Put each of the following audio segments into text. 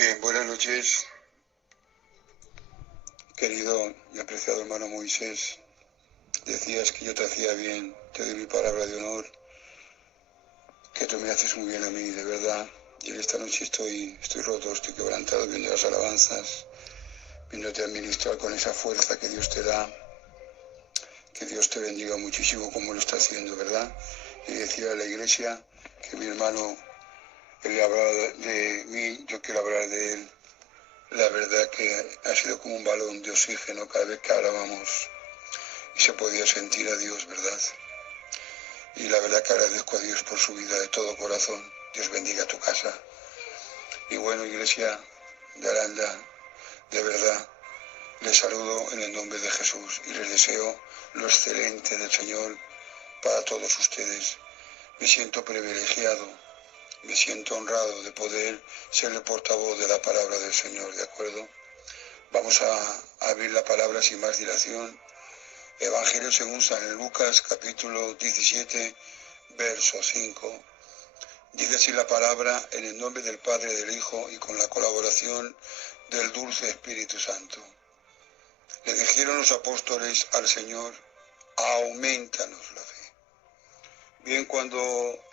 Bien, buenas noches, querido y apreciado hermano Moisés. Decías que yo te hacía bien, te doy mi palabra de honor, que tú me haces muy bien a mí, de verdad. Y en esta noche estoy roto, estoy quebrantado viendo las alabanzas, viéndote administrar con esa fuerza que Dios te da. Que Dios te bendiga muchísimo como lo está haciendo, ¿verdad? Y decía a la iglesia que mi hermano, él hablaba de mí, yo quiero hablar de él. La verdad que ha sido como un balón de oxígeno cada vez que hablábamos y se podía sentir a Dios, ¿verdad? Y la verdad que agradezco a Dios por su vida de todo corazón. Dios bendiga tu casa. Y bueno, iglesia de Aranda, de verdad, les saludo en el nombre de Jesús y les deseo lo excelente del Señor para todos ustedes. Me siento privilegiado, me siento honrado de poder ser el portavoz de la palabra del Señor, ¿de acuerdo? Vamos a abrir la palabra sin más dilación. Evangelio según San Lucas, capítulo 17, verso 5. Dice así la palabra en el nombre del Padre, del Hijo y con la colaboración del dulce Espíritu Santo. Le dijeron los apóstoles al Señor, aumentanos la fe. Bien, cuando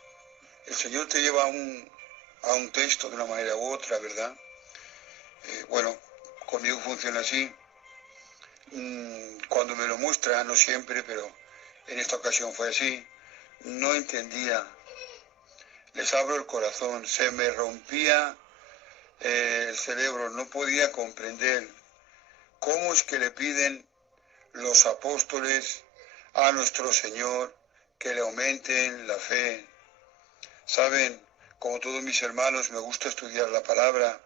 el Señor te lleva a un texto de una manera u otra, ¿verdad? Bueno, conmigo funciona así. Cuando me lo muestra, no siempre, pero en esta ocasión fue así, no entendía. Les abro el corazón, se me rompía el cerebro, no podía comprender cómo es que le piden los apóstoles a nuestro Señor que le aumenten la fe. Saben, como todos mis hermanos, me gusta estudiar la palabra.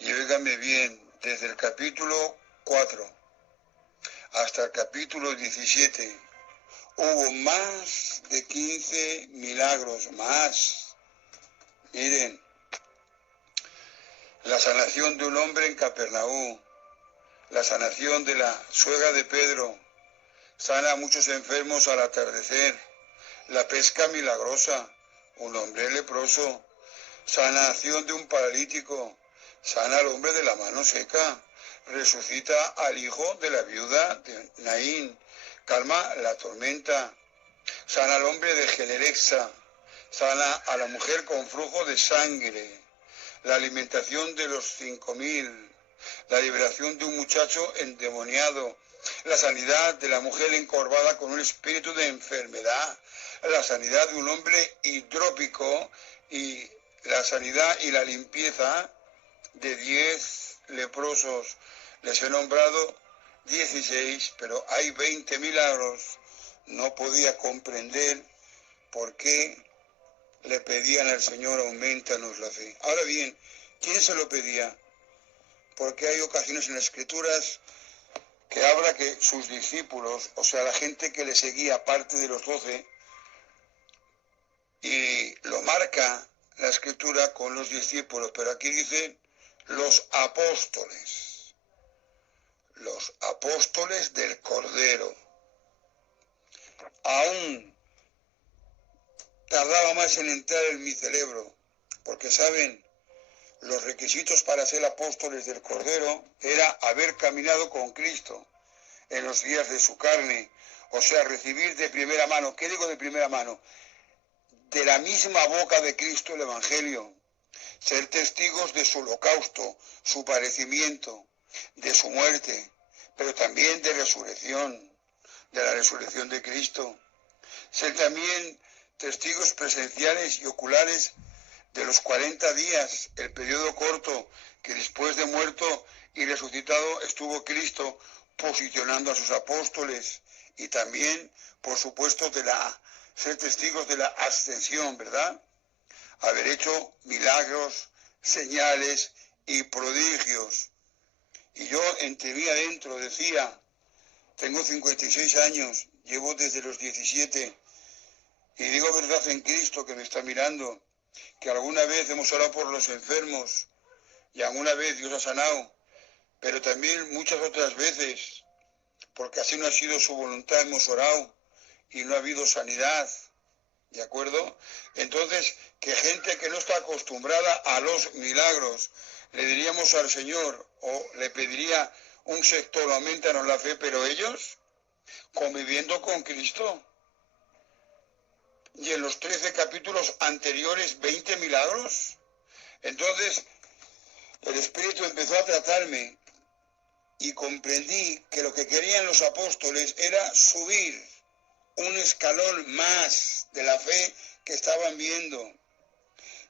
Y óiganme bien, desde el capítulo 4 hasta el capítulo 17, hubo más de 15 milagros más. Miren, la sanación de un hombre en Capernaum, la sanación de la suegra de Pedro, sana a muchos enfermos al atardecer, la pesca milagrosa, un hombre leproso, sanación de un paralítico, sana al hombre de la mano seca, resucita al hijo de la viuda de Naín, calma la tormenta, sana al hombre de Generexa, sana a la mujer con flujo de sangre, la alimentación de los 5.000, la liberación de un muchacho endemoniado, la sanidad de la mujer encorvada con un espíritu de enfermedad, la sanidad de un hombre hidrópico y la sanidad y la limpieza de 10 leprosos. Les he nombrado 16, pero hay 20 milagros. No podía comprender por qué le pedían al Señor, aumentanos la fe. Ahora bien, ¿quién se lo pedía? Porque hay ocasiones en las Escrituras que habla que sus discípulos, o sea, la gente que le seguía, aparte de los 12, y lo marca la Escritura con los discípulos, pero aquí dice los apóstoles del Cordero. Aún tardaba más en entrar en mi cerebro, porque saben, los requisitos para ser apóstoles del Cordero era haber caminado con Cristo en los días de su carne, o sea, recibir de primera mano. ¿Qué digo de primera mano? De la misma boca de Cristo el Evangelio, ser testigos de su holocausto, su padecimiento, de su muerte, pero también de resurrección, de la resurrección de Cristo, ser también testigos presenciales y oculares de los 40 días, el periodo corto que después de muerto y resucitado estuvo Cristo posicionando a sus apóstoles, y también, por supuesto, ser testigos de la ascensión, ¿verdad? Haber hecho milagros, señales y prodigios. Y yo entre mí adentro decía, tengo 56 años, llevo desde los 17, y digo verdad en Cristo que me está mirando, que alguna vez hemos orado por los enfermos, y alguna vez Dios ha sanado, pero también muchas otras veces, porque así no ha sido su voluntad, hemos orado, y no ha habido sanidad. ¿de acuerdo? Entonces, que gente que no está acostumbrada a los milagros, le diríamos al Señor o le pediría un sector, aumentanos la fe, pero ellos conviviendo con Cristo. Y en los 13 capítulos anteriores, 20 milagros. Entonces, el Espíritu empezó a tratarme y comprendí que lo que querían los apóstoles era subir un escalón más de la fe que estaban viendo.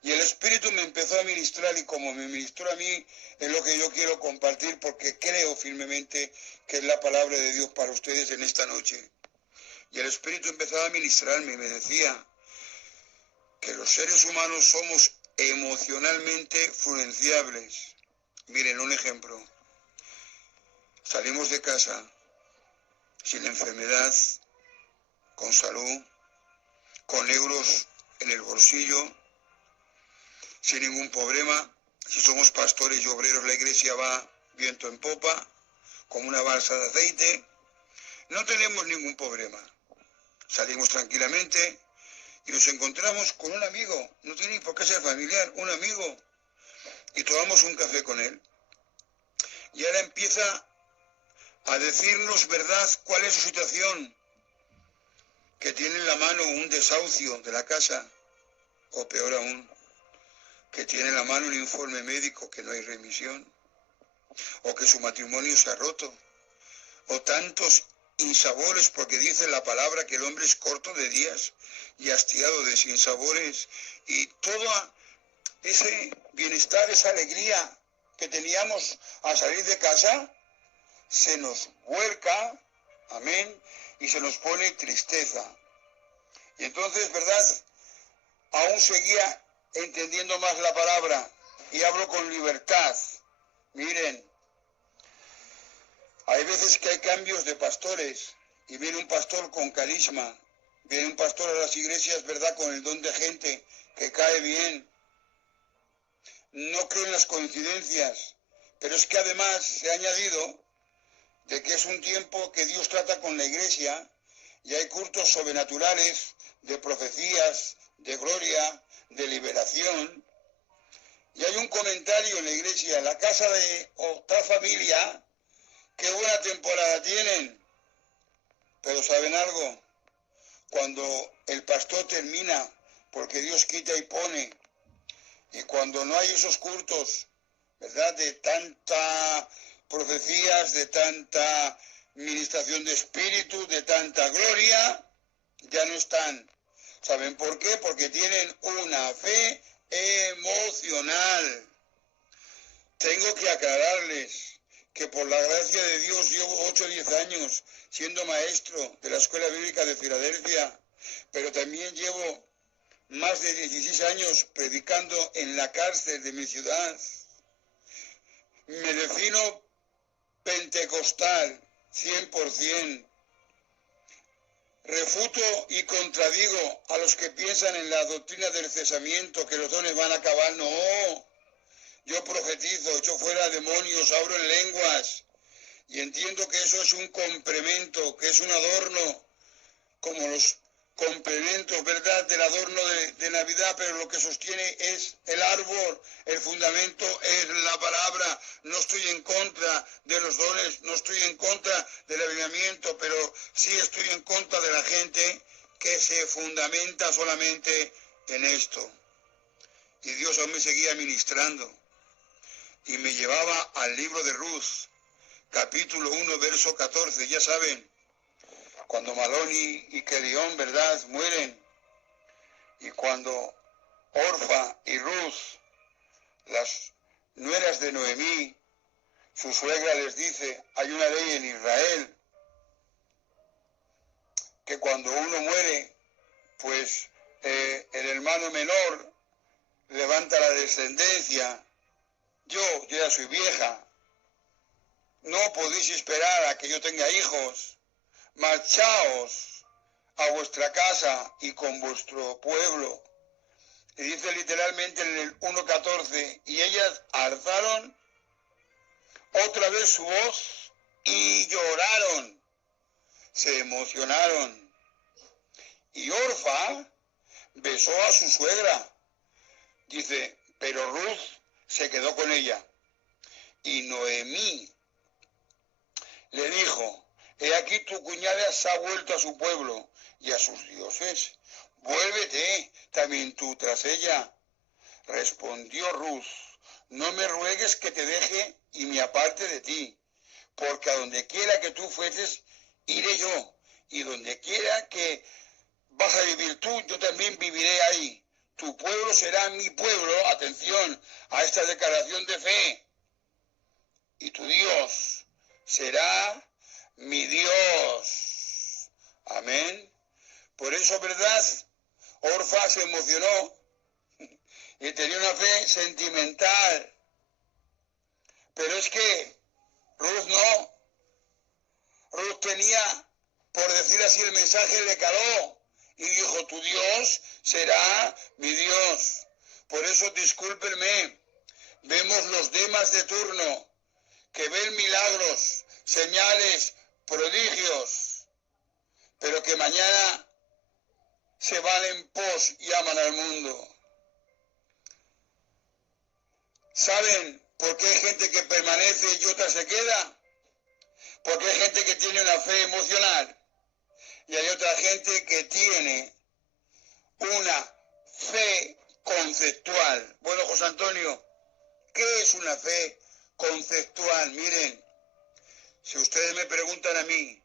Y el Espíritu me empezó a ministrar, y como me ministró a mí, es lo que yo quiero compartir, porque creo firmemente que es la palabra de Dios para ustedes en esta noche. Y el Espíritu empezaba a ministrarme y me decía que los seres humanos somos emocionalmente influenciables. Miren, un ejemplo. Salimos de casa sin enfermedad, con salud, con euros en el bolsillo, sin ningún problema. Si somos pastores y obreros, la iglesia va viento en popa, como una balsa de aceite. No tenemos ningún problema. Salimos tranquilamente y nos encontramos con un amigo. No tiene ni por qué ser familiar, un amigo. Y tomamos un café con él. Y ahora empieza a decirnos verdad cuál es su situación. Que tiene en la mano un desahucio de la casa, o peor aún, que tiene en la mano un informe médico que no hay remisión, o que su matrimonio se ha roto, o tantos insabores, porque dice la palabra que el hombre es corto de días y hastiado de sinsabores, y todo ese bienestar, esa alegría que teníamos al salir de casa, se nos vuelca, amén, y se nos pone tristeza. Y entonces, ¿verdad? Aún seguía entendiendo más la palabra y hablo con libertad. Miren, hay veces que hay cambios de pastores y viene un pastor con carisma, viene un pastor a las iglesias, ¿verdad?, con el don de gente que cae bien. No creo en las coincidencias, pero es que además se ha añadido de que es un tiempo que Dios trata con la iglesia y hay cultos sobrenaturales de profecías, de gloria, de liberación. Y hay un comentario en la iglesia, en la casa de otra familia, qué buena temporada tienen. Pero ¿saben algo? Cuando el pastor termina, porque Dios quita y pone, y cuando no hay esos cultos, ¿verdad?, de tanta profecías, de tanta ministración de espíritu, de tanta gloria, ya no están. ¿Saben por qué? Porque tienen una fe emocional. Tengo que aclararles que por la gracia de Dios llevo 8 o 10 años siendo maestro de la Escuela Bíblica de Filadelfia, pero también llevo más de 16 años predicando en la cárcel de mi ciudad. Me defino pentecostal, 100%. Refuto y contradigo a los que piensan en la doctrina del cesamiento, que los dones van a acabar. No, yo profetizo, echo fuera demonios, abro en lenguas, y entiendo que eso es un complemento, que es un adorno, como los complementos, ¿verdad?, del adorno de Navidad, pero lo que sostiene es el árbol, el fundamento es la palabra. No estoy en contra de los dones, no estoy en contra del avivamiento, pero sí estoy en contra de la gente que se fundamenta solamente en esto. Y Dios aún me seguía ministrando y me llevaba al libro de Ruth, capítulo 1, verso 14, ya saben, cuando Maloni y Querión, ¿verdad?, mueren, y cuando Orfa y Ruth, las nueras de Noemí, su suegra les dice, hay una ley en Israel, que cuando uno muere, pues el hermano menor levanta la descendencia. Yo ya soy vieja, no podéis esperar a que yo tenga hijos. Marchaos a vuestra casa y con vuestro pueblo. Y dice literalmente en el 1.14, y ellas alzaron otra vez su voz y lloraron, se emocionaron. Y Orfa besó a su suegra. Dice, pero Ruth se quedó con ella. Y Noemí le dijo, he aquí tu cuñada se ha vuelto a su pueblo y a sus dioses. Vuélvete también tú tras ella. Respondió Ruth, no me ruegues que te deje y me aparte de ti, porque a donde quiera que tú fueses, iré yo, y donde quiera que vas a vivir tú, yo también viviré ahí. Tu pueblo será mi pueblo, atención a esta declaración de fe, y tu Dios será mi Dios. Amén. Por eso, ¿verdad? Orfa se emocionó y tenía una fe sentimental. Pero es que Ruth no. Ruth tenía, por decir así, el mensaje le caló y dijo, tu Dios será mi Dios. Por eso, discúlpenme, vemos los demás de turno que ven milagros, señales, prodigios, pero que mañana se van en pos y aman al mundo. ¿Saben por qué hay gente que permanece y otra se queda? Porque hay gente que tiene una fe emocional y hay otra gente que tiene una fe conceptual. Bueno, José Antonio, ¿qué es una fe conceptual? Miren, si ustedes me preguntan a mí,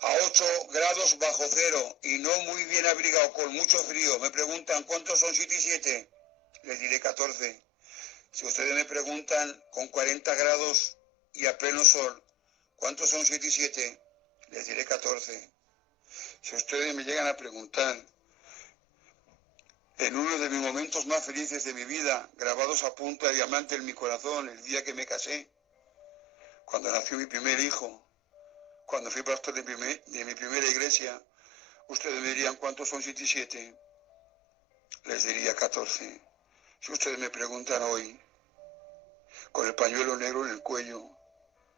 a 8 grados bajo cero y no muy bien abrigado, con mucho frío, me preguntan ¿cuántos son 7 y 7? Les diré 14. Si ustedes me preguntan con 40 grados y a pleno sol, ¿cuántos son 7 y 7? Les diré 14. Si ustedes me llegan a preguntar, en uno de mis momentos más felices de mi vida, grabados a punta de diamante en mi corazón, el día que me casé, cuando nació mi primer hijo, cuando fui pastor de mi primera iglesia, ustedes me dirían, ¿cuántos son 7 y 7? Les diría 14. Si ustedes me preguntan hoy, con el pañuelo negro en el cuello,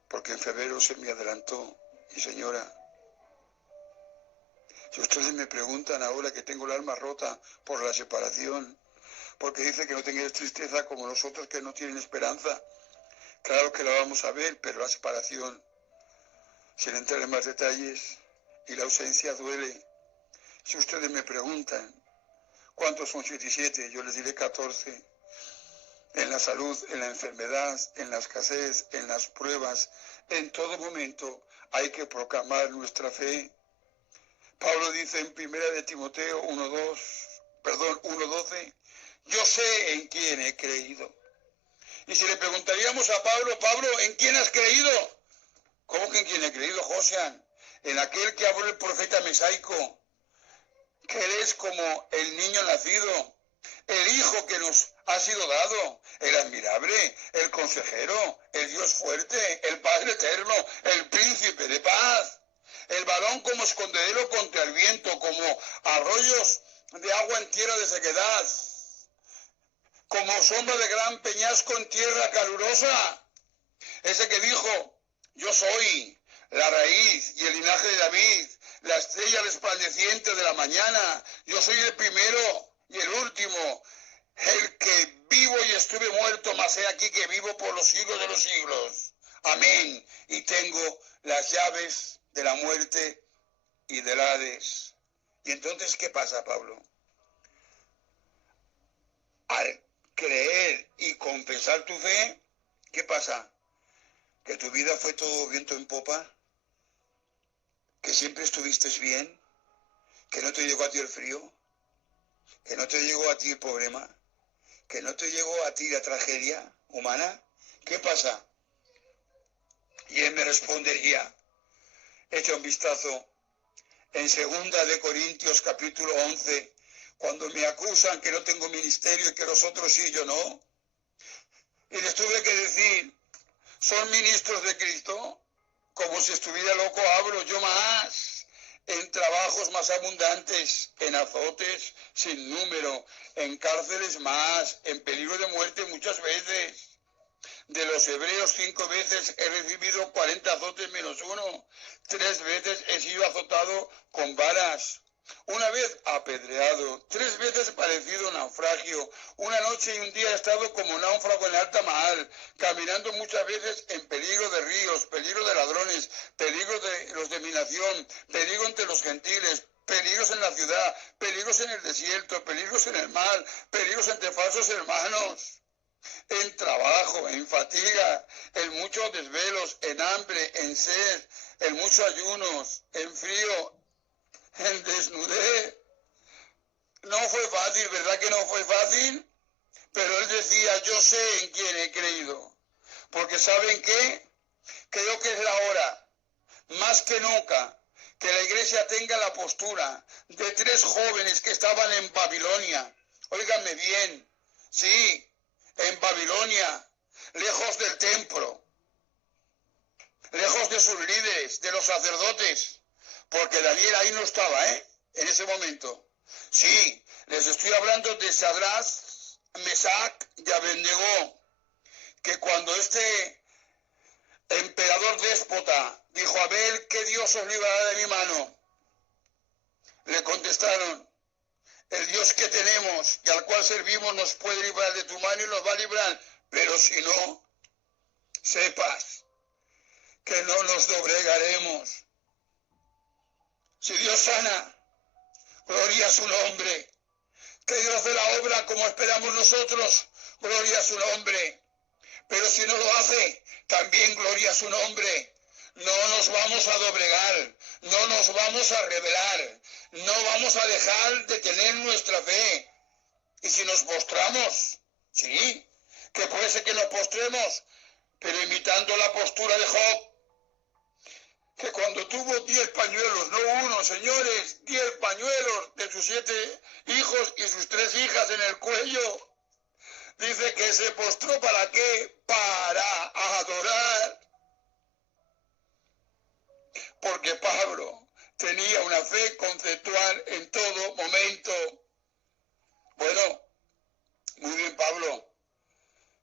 porque en febrero se me adelantó mi señora. Si ustedes me preguntan ahora que tengo el alma rota por la separación, porque dice que no tengáis tristeza como nosotros que no tienen esperanza, claro que la vamos a ver, pero la separación, sin entrar en más detalles, y la ausencia duele. Si ustedes me preguntan cuántos son 7 y 7, yo les diré 14. En la salud, en la enfermedad, en la escasez, en las pruebas, en todo momento hay que proclamar nuestra fe. Pablo dice en 1 de Timoteo 1:12, yo sé en quién he creído. Y si le preguntaríamos a Pablo, Pablo, ¿en quién has creído? ¿Cómo que en quién he creído, Josian? En aquel que habló el profeta Mesaico, que eres como el niño nacido, el Hijo que nos ha sido dado, el admirable, el consejero, el Dios fuerte, el Padre eterno, el príncipe de paz, el varón como escondedero contra el viento, como arroyos de agua en tierra de sequedad, como sombra de gran peñasco en tierra calurosa, ese que dijo, yo soy la raíz y el linaje de David, la estrella resplandeciente de la mañana, yo soy el primero y el último, el que vivo y estuve muerto, mas he aquí que vivo por los siglos de los siglos. Amén. Y tengo las llaves de la muerte y del Hades. Y entonces, ¿qué pasa, Pablo? Al creer y confesar tu fe, ¿qué pasa? Que tu vida fue todo viento en popa, que siempre estuviste bien, que no te llegó a ti el frío, que no te llegó a ti el problema, que no te llegó a ti la tragedia humana. ¿Qué pasa? Y él me respondería, echa un vistazo en 2 de Corintios capítulo 11, cuando me acusan que no tengo ministerio y que los otros sí, yo no. Y les tuve que decir, ¿son ministros de Cristo? Como si estuviera loco hablo, yo más, en trabajos más abundantes, en azotes sin número, en cárceles más, en peligro de muerte muchas veces. De los hebreos 5 veces he recibido 40 azotes menos 1. 3 veces he sido azotado con varas. una vez apedreado, 3 veces padecido naufragio, una noche y un día he estado como náufrago en alta mar, caminando muchas veces en peligro de ríos, peligro de ladrones, peligro de los de mi nación, peligro entre los gentiles, peligros en la ciudad, peligros en el desierto, peligros en el mar, peligros entre falsos hermanos, en trabajo, en fatiga, en muchos desvelos, en hambre, en sed, en muchos ayunos, en frío, en desnudez. No fue fácil, ¿verdad que no fue fácil? Pero él decía, yo sé en quién he creído. Porque ¿saben qué? Creo que es la hora, más que nunca, que la iglesia tenga la postura de 3 jóvenes que estaban en Babilonia. Óiganme bien, sí, en Babilonia, lejos del templo, lejos de sus líderes, de los sacerdotes, porque Daniel ahí no estaba, en ese momento. Sí, les estoy hablando de Sadrach, Mesac y Abednego, que cuando este emperador déspota dijo, a ver, ¿qué Dios os librará de mi mano? Le contestaron, el Dios que tenemos y al cual servimos nos puede librar de tu mano y nos va a librar, pero si no, sepas que no nos doblegaremos. Si Dios sana, gloria a su nombre. Que Dios hace la obra como esperamos nosotros, gloria a su nombre. Pero si no lo hace, también gloria a su nombre. No nos vamos a doblegar, no nos vamos a rebelar, no vamos a dejar de tener nuestra fe. Y si nos postramos, sí, que puede ser que nos postremos, pero imitando la postura de Job, que cuando tuvo 10 pañuelos, no uno, señores, 10 pañuelos de sus 7 hijos y sus 3 hijas en el cuello, dice que se postró ¿para qué? Para adorar. Porque Pablo tenía una fe conceptual en todo momento. Bueno, muy bien, Pablo,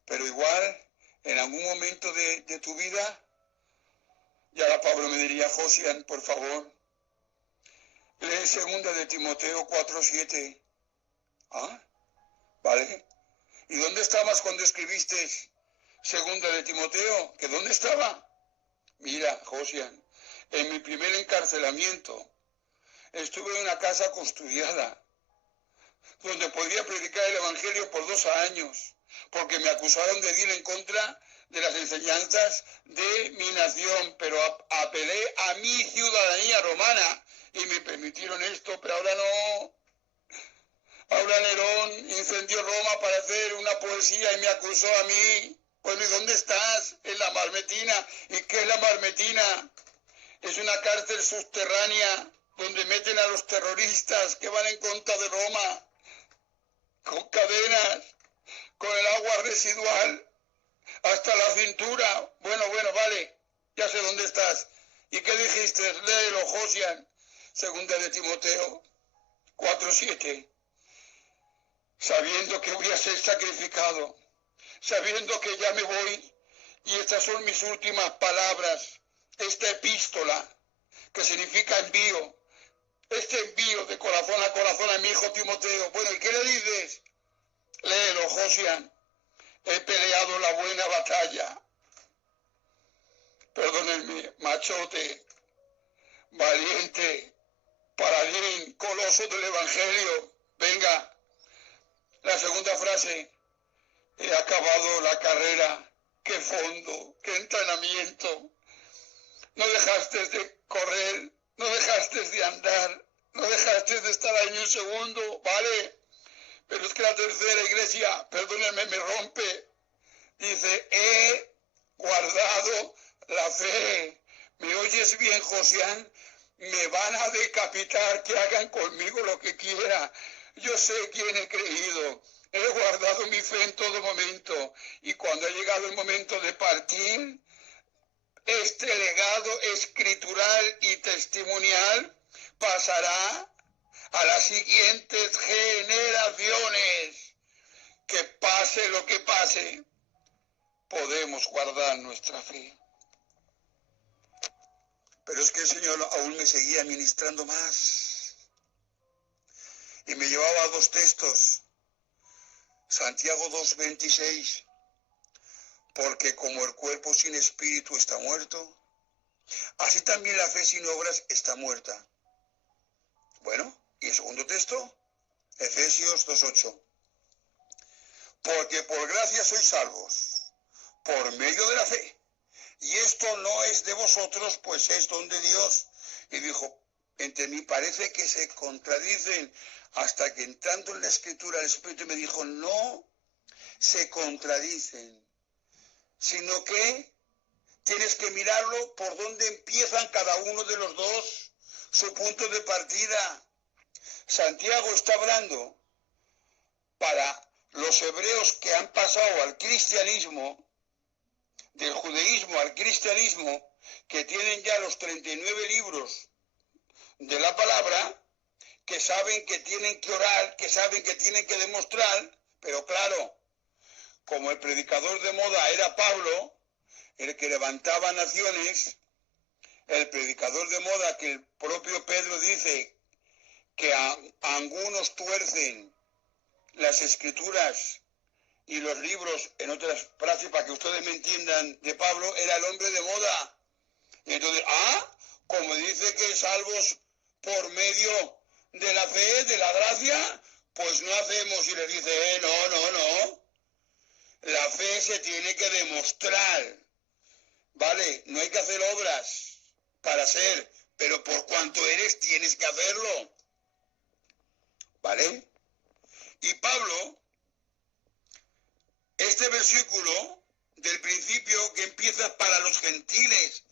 pero igual, en algún momento de tu vida, y ahora Pablo me diría, Josian, por favor, lee 2 de Timoteo 4:7. ¿Ah? ¿Vale? ¿Y dónde estabas cuando escribiste 2 de Timoteo? ¿Que dónde estaba? Mira, Josian, en mi primer encarcelamiento estuve en una casa custodiada, donde podía predicar el Evangelio por 2 años, porque me acusaron de ir en contra de las enseñanzas de mi nación, pero apelé a mi ciudadanía romana y me permitieron esto, pero ahora no. Ahora Nerón incendió Roma para hacer una poesía y me acusó a mí. Bueno, ¿y dónde estás? En la Marmetina. ¿Y qué es la Marmetina? Es una cárcel subterránea donde meten a los terroristas que van en contra de Roma, con cadenas, con el agua residual hasta la cintura. Bueno, vale, ya sé dónde estás. ¿Y qué dijiste? Léelo, Josian. 2 de Timoteo 4:7. Sabiendo que voy a ser sacrificado, sabiendo que ya me voy, y estas son mis últimas palabras, esta epístola, que significa envío, este envío de corazón a mi hijo Timoteo. Bueno, ¿y qué le dices? Léelo, Josian. He peleado la buena batalla. Perdónenme, machote, valiente, paladín, coloso del Evangelio. Venga, la segunda frase. He acabado la carrera. ¡Qué fondo! ¡Qué entrenamiento! No dejaste de correr, no dejaste de andar, no dejaste de estar ahí ni un segundo, ¿vale? Pero es que la tercera, iglesia, perdónenme, me rompe. Dice, he guardado la fe. ¿Me oyes bien, Josian? Me van a decapitar, que hagan conmigo lo que quiera. Yo sé quién he creído. He guardado mi fe en todo momento. Y cuando ha llegado el momento de partir, este legado escritural y testimonial pasará a las siguientes generaciones. Que pase lo que pase, podemos guardar nuestra fe. Pero es que el Señor aún me seguía ministrando más. y me llevaba a dos textos, Santiago 2:26, porque como el cuerpo sin espíritu está muerto, así también la fe sin obras está muerta. Bueno, y el segundo texto, Efesios 2:8, porque por gracia sois salvos, por medio de la fe, y esto no es de vosotros, pues es don de Dios. Y dijo, entre mí parece que se contradicen, hasta que entrando en la escritura el Espíritu me dijo, no se contradicen, sino que tienes que mirarlo por donde empiezan cada uno de los dos, su punto de partida. Santiago está hablando para los hebreos que han pasado al cristianismo, del judaísmo al cristianismo, que tienen ya los 39 libros de la palabra, que saben que tienen que orar, que saben que tienen que demostrar, pero claro, como el predicador de moda era Pablo, el que levantaba naciones, el predicador de moda que el propio Pedro dice que algunos tuercen las escrituras y los libros, en otras frases, para que ustedes me entiendan, de Pablo, era el hombre de moda. Y entonces, como dice que salvos por medio de la fe, de la gracia, pues no hacemos. Y le dice, no. La fe se tiene que demostrar, ¿vale? No hay que hacer obras para ser, pero por cuanto eres tienes que hacerlo, ¿vale? Y Pablo, este versículo del principio que empieza para los gentiles,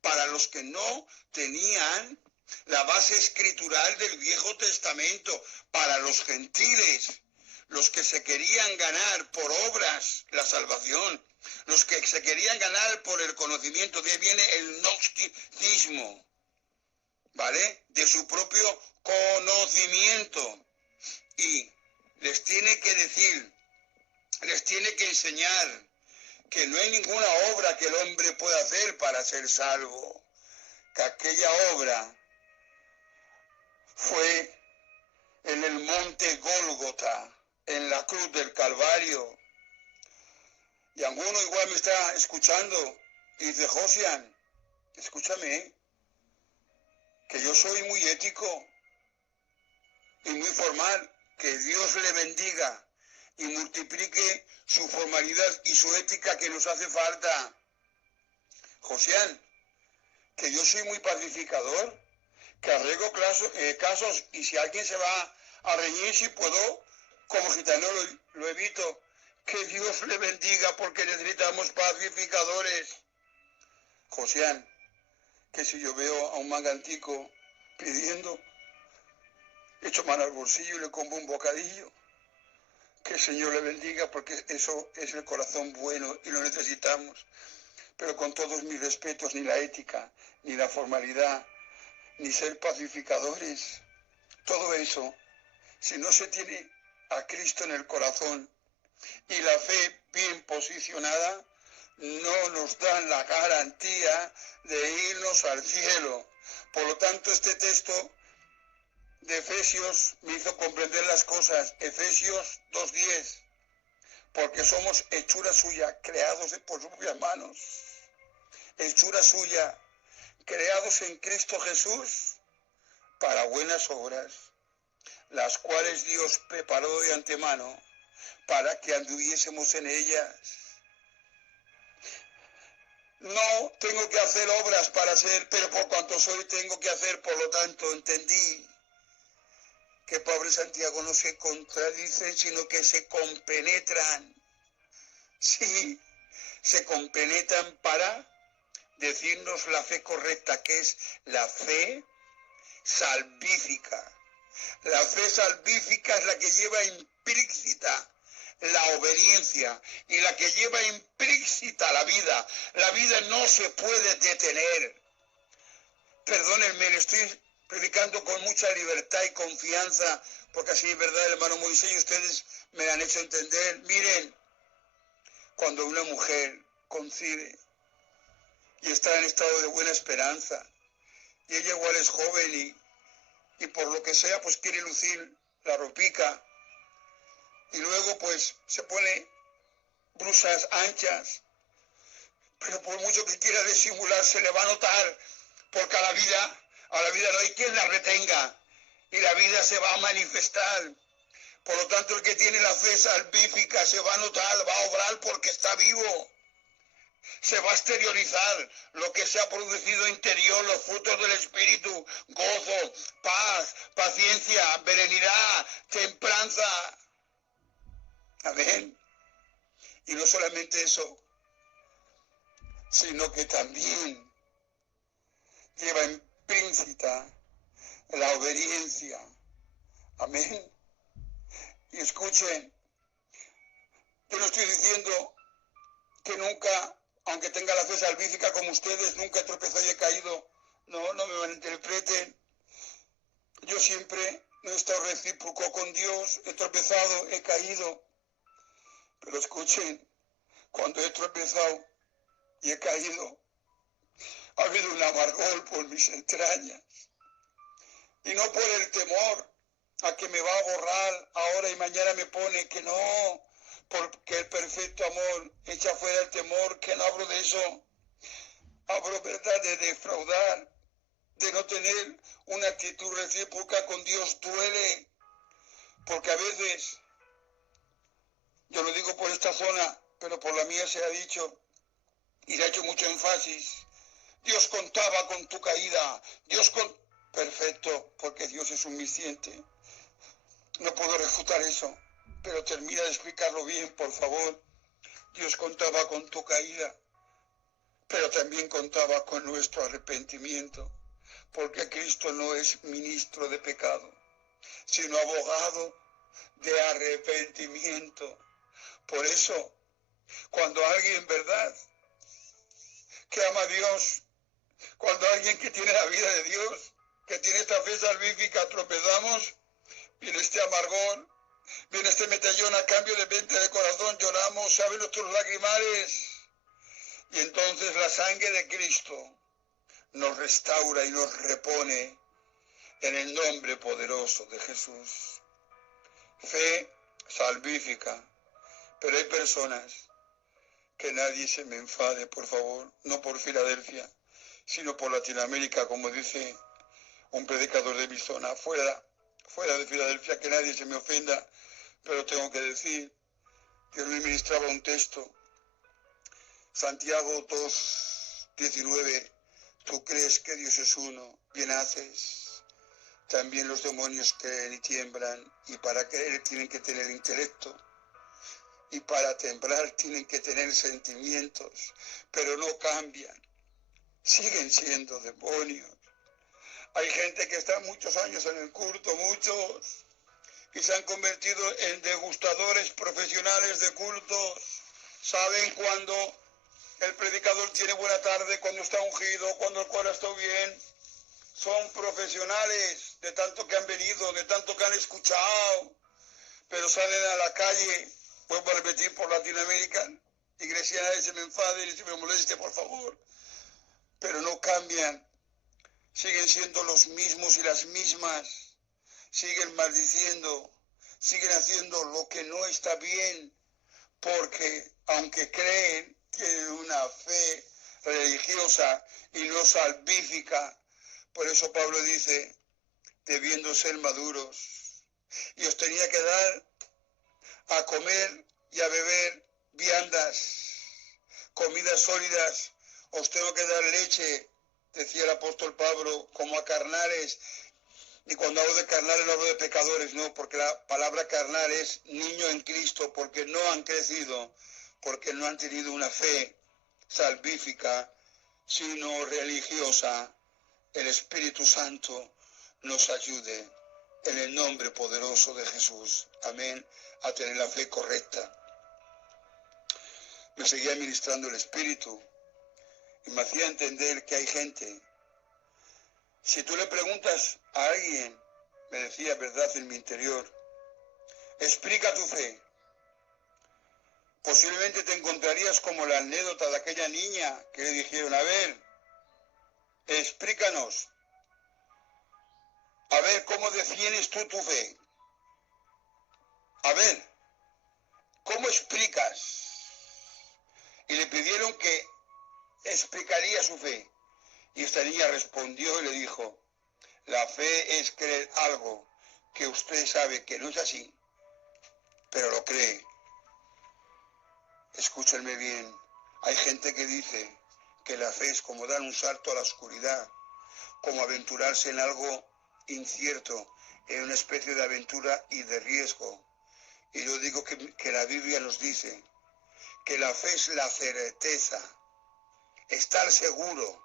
para los que no tenían la base escritural del Viejo Testamento, para los gentiles, los que se querían ganar por obras la salvación, los que se querían ganar por el conocimiento, de ahí viene el gnosticismo, ¿vale? De su propio conocimiento. Y les tiene que decir, les tiene que enseñar que no hay ninguna obra que el hombre pueda hacer para ser salvo, que aquella obra fue en el monte Gólgota, en la cruz del Calvario. Y alguno igual me está escuchando y dice, Josian, escúchame, que yo soy muy ético y muy formal, que Dios le bendiga y multiplique su formalidad y su ética que nos hace falta. Josian, que yo soy muy pacificador, que arreglo casos y si alguien se va a reñir, si puedo, como gitano lo evito. Que Dios le bendiga porque necesitamos pacificadores. Josian, que si yo veo a un mangantico pidiendo, echo mano al bolsillo y le compro un bocadillo. Que el Señor le bendiga porque eso es el corazón bueno y lo necesitamos. Pero con todos mis respetos, ni la ética, ni la formalidad, ni ser pacificadores, todo eso, si no se tiene a Cristo en el corazón y la fe bien posicionada, no nos dan la garantía de irnos al cielo. Por lo tanto, este texto de Efesios me hizo comprender las cosas. Efesios 2:10, porque somos hechura suya, creados por sus propias manos. Hechura suya, creados en Cristo Jesús para buenas obras, las cuales Dios preparó de antemano para que anduviésemos en ellas. No tengo que hacer obras para ser, pero por cuanto soy tengo que hacer. Por lo tanto, entendí que pobre Santiago no se contradicen, sino que se compenetran. Sí, se compenetran para decirnos la fe correcta, que es la fe salvífica. La fe salvífica es la que lleva implícita la obediencia y la que lleva implícita la vida. La vida no se puede detener. Perdónenme, le estoy predicando con mucha libertad y confianza, porque así es verdad, el hermano Moisés, y ustedes me han hecho entender. Miren, cuando una mujer concibe y está en estado de buena esperanza, y ella igual es joven y por lo que sea, pues quiere lucir la ropica, y luego pues se pone blusas anchas, pero por mucho que quiera disimular se le va a notar, porque a la vida no hay quien la retenga, y la vida se va a manifestar. Por lo tanto, el que tiene la fe salvífica se va a notar, va a obrar porque está vivo. Se va a exteriorizar lo que se ha producido interior, los frutos del Espíritu: gozo, paz, paciencia, benignidad, templanza. Amén. Y no solamente eso, sino que también lleva implícita la obediencia. Amén. Y escuchen, yo no estoy diciendo que nunca, aunque tenga la fe salvífica como ustedes, nunca he tropezado y he caído. No, no me malinterpreten. Yo siempre no he estado recíproco con Dios, he tropezado, he caído. Pero escuchen, cuando he tropezado y he caído, ha habido un amargor por mis entrañas. Y no por el temor a que me va a borrar ahora y mañana me pone, que no, porque el perfecto amor echa fuera el temor, que no hablo de eso. Hablo, verdad, de defraudar, de no tener una actitud recíproca con Dios. Duele, porque a veces, yo lo digo por esta zona, pero por la mía se ha dicho, y le ha hecho mucho énfasis: Dios contaba con tu caída, Perfecto, porque Dios es omnisciente. No puedo refutar eso, pero termina de explicarlo bien, por favor. Dios contaba con tu caída, pero también contaba con nuestro arrepentimiento, porque Cristo no es ministro de pecado, sino abogado de arrepentimiento. Por eso, cuando alguien, ¿verdad?, que ama a Dios, cuando alguien que tiene la vida de Dios, que tiene esta fe salvífica, tropezamos, viene este amargor, viene este metallón a cambio de mente de corazón, lloramos, ¿saben nuestros lagrimales? Y entonces la sangre de Cristo nos restaura y nos repone en el nombre poderoso de Jesús. Fe salvífica. Pero hay personas, que nadie se me enfade, por favor, no por Filadelfia, sino por Latinoamérica, como dice un predicador de mi zona, fuera de Filadelfia, que nadie se me ofenda, pero tengo que decir, Dios me ministraba un texto, Santiago 2:19, tú crees que Dios es uno, bien haces, también los demonios creen y tiemblan, y para creer tienen que tener intelecto, y para temblar tienen que tener sentimientos, pero no cambian, siguen siendo demonios. Hay gente que está muchos años en el culto, muchos, y se han convertido en degustadores profesionales de cultos. Saben cuando el predicador tiene buena tarde, cuando está ungido, cuando el coro está bien. Son profesionales de tanto que han venido, de tanto que han escuchado, pero salen a la calle, vuelvo a repetir, por Latinoamérica, iglesia, nadie se me enfade ni se me moleste, por favor, pero no cambian. Siguen siendo los mismos y las mismas, siguen maldiciendo, siguen haciendo lo que no está bien, porque aunque creen, tienen una fe religiosa y no salvífica. Por eso Pablo dice, debiendo ser maduros, y os tenía que dar a comer y a beber viandas, comidas sólidas, os tengo que dar leche, decía el apóstol Pablo, como a carnales. Y cuando hablo de carnales no hablo de pecadores, no, porque la palabra carnal es niño en Cristo, porque no han crecido, porque no han tenido una fe salvífica, sino religiosa. El Espíritu Santo nos ayude en el nombre poderoso de Jesús. Amén. A tener la fe correcta. Me seguía ministrando el Espíritu y me hacía entender que hay gente. Si tú le preguntas a alguien, me decía, verdad, en mi interior, explica tu fe, posiblemente te encontrarías como la anécdota de aquella niña que le dijeron, a ver, explícanos, a ver cómo defines tú tu fe. a ver, ¿cómo explicas? Y le pidieron que explicaría su fe. Y esta niña respondió y le dijo, la fe es creer algo que usted sabe que no es así, pero lo cree. Escúchenme bien, hay gente que dice que la fe es como dar un salto a la oscuridad, como aventurarse en algo incierto, en una especie de aventura y de riesgo. Y yo digo que la Biblia nos dice que la fe es la certeza, estar seguro.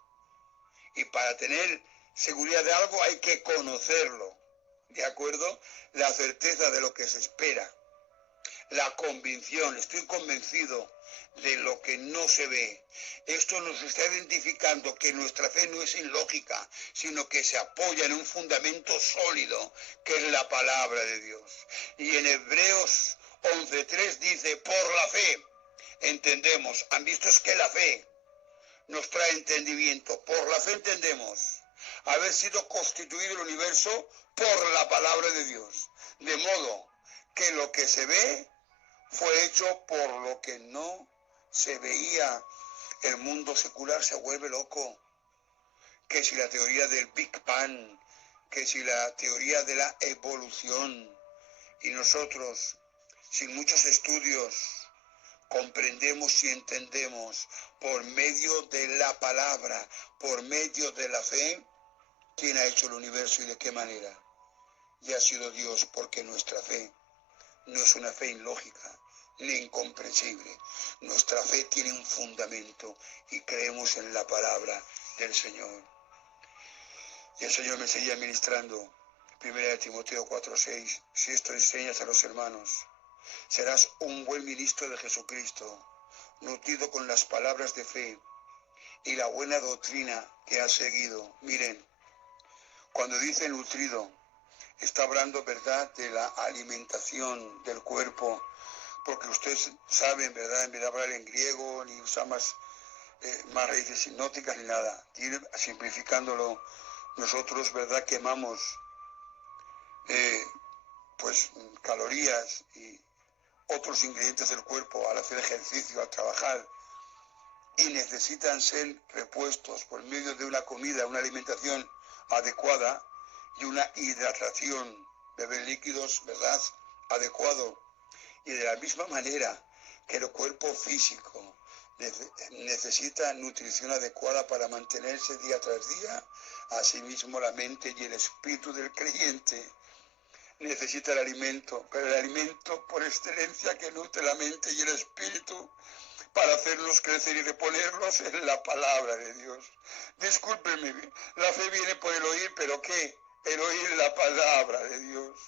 Y para tener seguridad de algo hay que conocerlo, ¿de acuerdo? La certeza de lo que se espera, la convicción, estoy convencido de lo que no se ve. Esto nos está identificando que nuestra fe no es ilógica, sino que se apoya en un fundamento sólido, que es la palabra de Dios. Y en Hebreos 11:3 dice, por la fe entendemos, han visto es que la fe nos trae entendimiento, por la fe entendemos haber sido constituido el universo por la palabra de Dios, de modo que lo que se ve fue hecho por lo que no se veía. El mundo secular se vuelve loco, que si la teoría del Big Bang, que si la teoría de la evolución, y nosotros, sin muchos estudios, comprendemos y entendemos por medio de la palabra, por medio de la fe, quién ha hecho el universo y de qué manera. Y ha sido Dios, porque nuestra fe no es una fe ilógica ni incomprensible. Nuestra fe tiene un fundamento y creemos en la palabra del Señor. Y el Señor me seguía ministrando. 1 Timoteo 4:6. Si esto enseñas a los hermanos, serás un buen ministro de Jesucristo, nutrido con las palabras de fe y la buena doctrina que has seguido. Miren, cuando dice nutrido, está hablando, ¿verdad?, de la alimentación del cuerpo, porque ustedes saben, ¿verdad?, en vez de hablar en griego, ni usar más raíces hipnóticas ni nada, simplificándolo, nosotros, ¿verdad?, quemamos pues calorías y otros ingredientes del cuerpo al hacer ejercicio, al trabajar, y necesitan ser repuestos por medio de una comida, una alimentación adecuada y una hidratación, beber líquidos, ¿verdad?, adecuado. Y de la misma manera que el cuerpo físico necesita nutrición adecuada para mantenerse día tras día, asimismo la mente y el espíritu del creyente necesita el alimento, pero el alimento por excelencia que nutre la mente y el espíritu para hacerlos crecer y reponerlos en la palabra de Dios. Discúlpenme, la fe viene por el oír, pero ¿qué? El oír la palabra de Dios.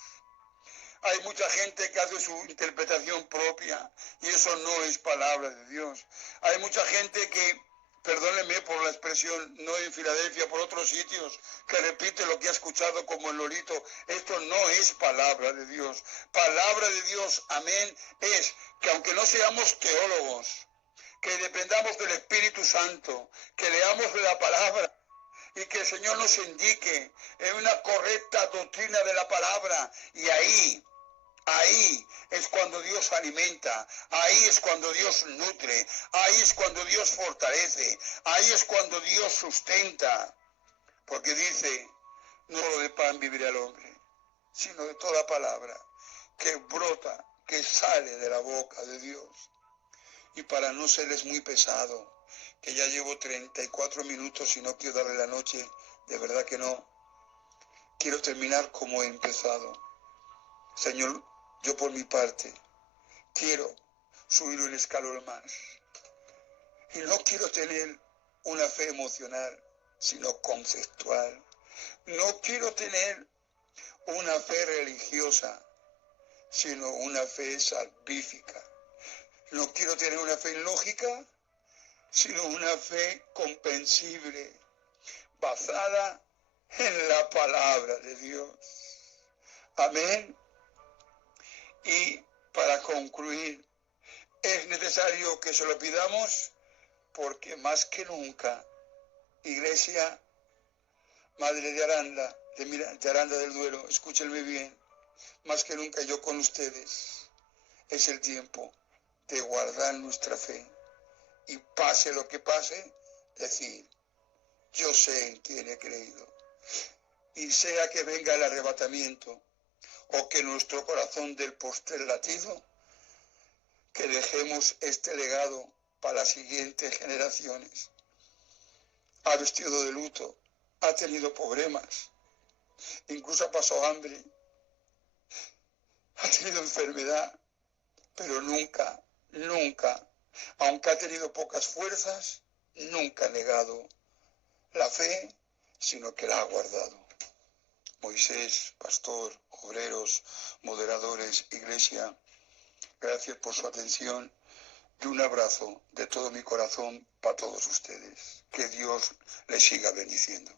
Hay mucha gente que hace su interpretación propia y eso no es palabra de Dios. Hay mucha gente que, perdónenme por la expresión, no en Filadelfia, por otros sitios, que repite lo que ha escuchado como el lorito. Esto no es palabra de Dios. Palabra de Dios, amén, es que aunque no seamos teólogos, que dependamos del Espíritu Santo, que leamos la palabra, y que el Señor nos indique en una correcta doctrina de la palabra, y ahí es cuando Dios alimenta, ahí es cuando Dios nutre, ahí es cuando Dios fortalece, ahí es cuando Dios sustenta, porque dice, no solo de pan vivirá el hombre, sino de toda palabra que brota, que sale de la boca de Dios. Y para no serles muy pesado, que ya llevo 34 minutos y no quiero darle la noche, de verdad que no. Quiero terminar como he empezado. Señor, yo por mi parte quiero subir un escalón más. Y no quiero tener una fe emocional, sino conceptual. No quiero tener una fe religiosa, sino una fe salvífica. No quiero tener una fe lógica, sino una fe comprensible, basada en la palabra de Dios. Amén. Y para concluir, es necesario que se lo pidamos porque más que nunca, Iglesia Madre de Aranda del Duero, escúchenme bien, más que nunca yo con ustedes, es el tiempo de guardar nuestra fe y pase lo que pase, decir, yo sé en quién he creído. Y sea que venga el arrebatamiento o que nuestro corazón dé el postrer latido, que dejemos este legado para las siguientes generaciones. Ha vestido de luto, ha tenido problemas, incluso ha pasado hambre, ha tenido enfermedad, pero nunca, aunque ha tenido pocas fuerzas, nunca ha negado la fe, sino que la ha guardado. Moisés, pastor, obreros, moderadores, iglesia, gracias por su atención y un abrazo de todo mi corazón para todos ustedes. Que Dios les siga bendiciendo.